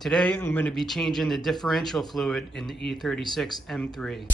Today I'm going to be changing the differential fluid in the E36 M3.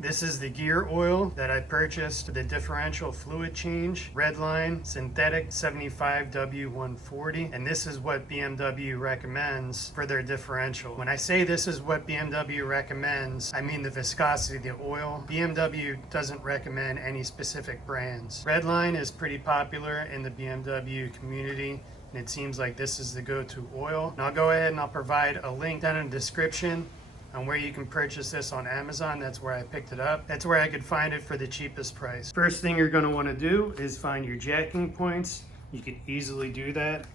This is the gear oil that I purchased for the differential fluid change. Redline synthetic 75W140, and this is what BMW recommends for their differential. When I say this is what BMW recommends, I mean the viscosity of the oil. BMW doesn't recommend any specific brands. Redline is pretty popular in the BMW community, and it seems like this is the go-to oil. And I'll go ahead and I'll provide a link down in the description on where you can purchase this on Amazon. That's where I picked it up. That's where I could find it for the cheapest price. First thing you're going to want to do is find your jacking points. You can easily do that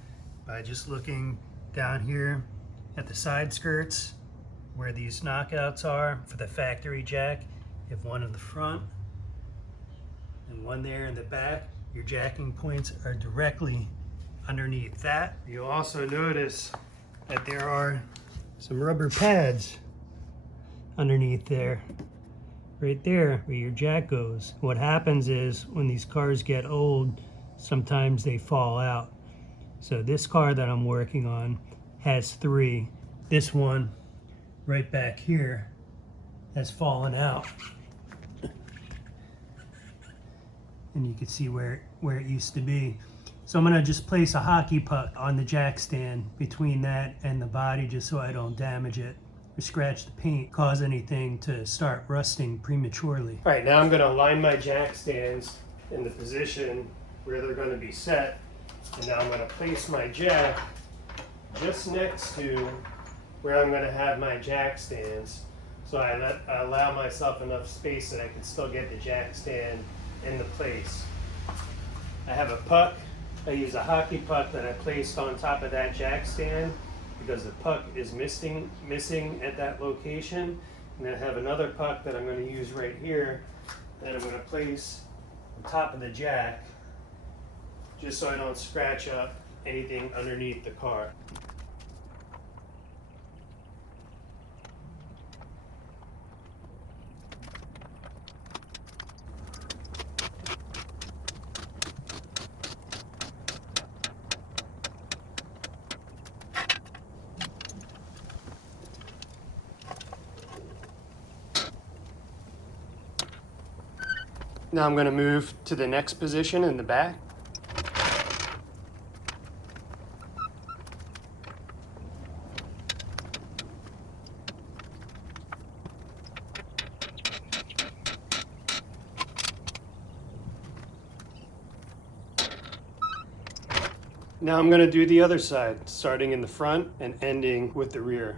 by just looking down here at the side skirts where these knockouts are for the factory jack. You have one in the front and one there in the back. Your jacking points are directly underneath that. You'll also notice that there are some rubber pads underneath there, right there where your jack goes. What happens is when these cars get old, sometimes they fall out. So this car that I'm working on has 3. This one right back here has fallen out. And you can see where it used to be. So I'm gonna just place a hockey puck on the jack stand between that and the body, just so I don't damage it or scratch the paint, cause anything to start rusting prematurely. All right, now I'm gonna align my jack stands in the position where they're gonna be set. And now I'm gonna place my jack just next to where I'm gonna have my jack stands. So I allow myself enough space that I can still get the jack stand into place. I have a puck. I use a hockey puck that I placed on top of that jack stand because the puck is missing at that location. And then I have another puck that I'm going to use right here that I'm going to place on top of the jack just so I don't scratch up anything underneath the car. Now I'm going to move to the next position in the back. Now I'm going to do the other side, starting in the front and ending with the rear.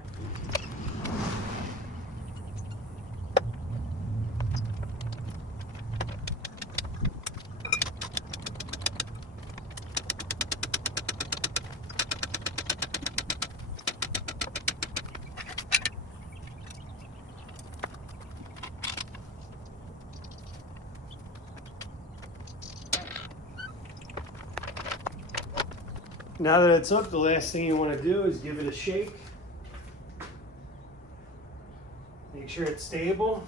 Now that it's up, the last thing you want to do is give it a shake. Make sure it's stable,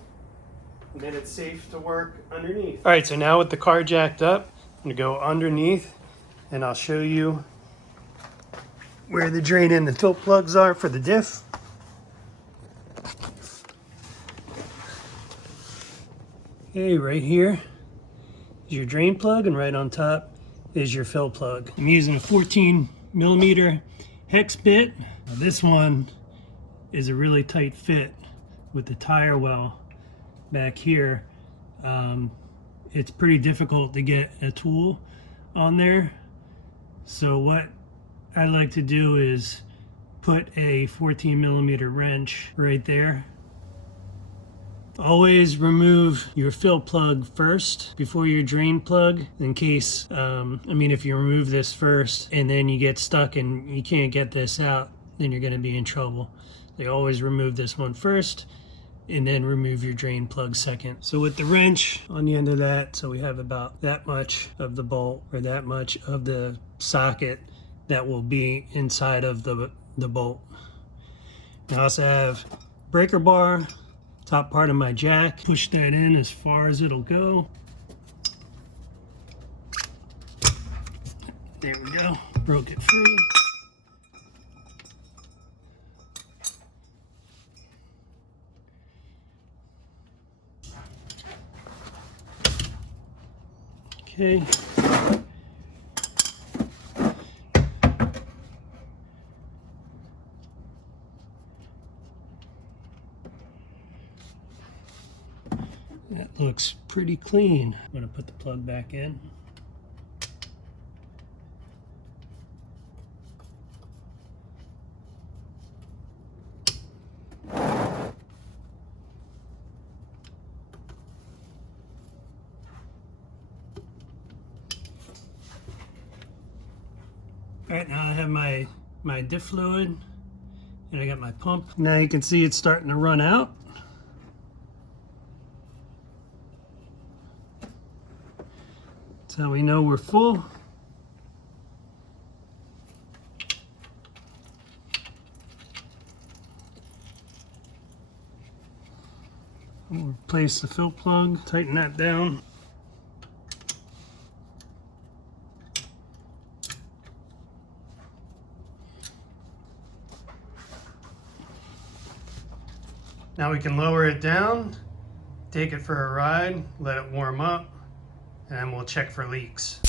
and then it's safe to work underneath. All right, so now with the car jacked up, I'm going to go underneath, and I'll show you where the drain and the tilt plugs are for the diff. Okay, right here is your drain plug, and right on top is your fill plug. I'm using a 14mm hex bit. Now this one is a really tight fit with the tire well back here. It's pretty difficult to get a tool on there. So what I like to do is put a 14mm wrench right there. Always remove your fill plug first before your drain plug, in case, if you remove this first and then you get stuck and you can't get this out, then you're going to be in trouble. They always remove this one first and then remove your drain plug second. So with the wrench on the end of that, so we have about that much of the bolt or that much of the socket that will be inside of the bolt. I also have breaker bar top part of my jack. Push that in as far as it'll go. There we go, broke it free. Okay. That looks pretty clean. I'm gonna put the plug back in. All right, now I have my diff fluid and I got my pump. Now you can see it's starting to run out. That's how we know we're full. We'll replace the fill plug, tighten that down. Now we can lower it down, take it for a ride, let it warm up, and then we'll check for leaks.